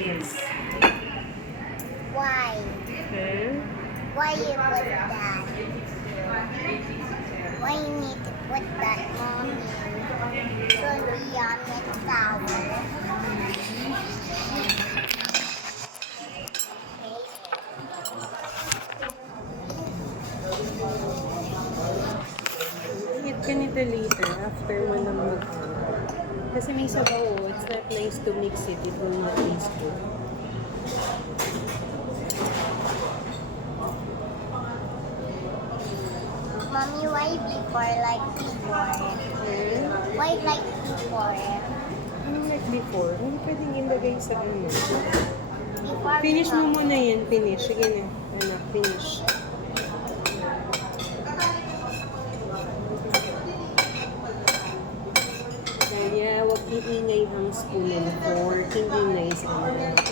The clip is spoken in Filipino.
Yes. Why? Okay. Why you put that? Why you need to put that, Mommy? So yum and sour. Eat ka nito later after mo lang mag kasi may sabaw, it's not nice to mix it. It will not taste good. Mommy, why before like before? Why like before? Ano like before? Ano pwedeng ilagay sa ano? Before Finish mo become- muna yan. Finish. Sige na. Ano, finish. Kaya, huwag iingay ang spoon and fork. Hindi nice. Ano.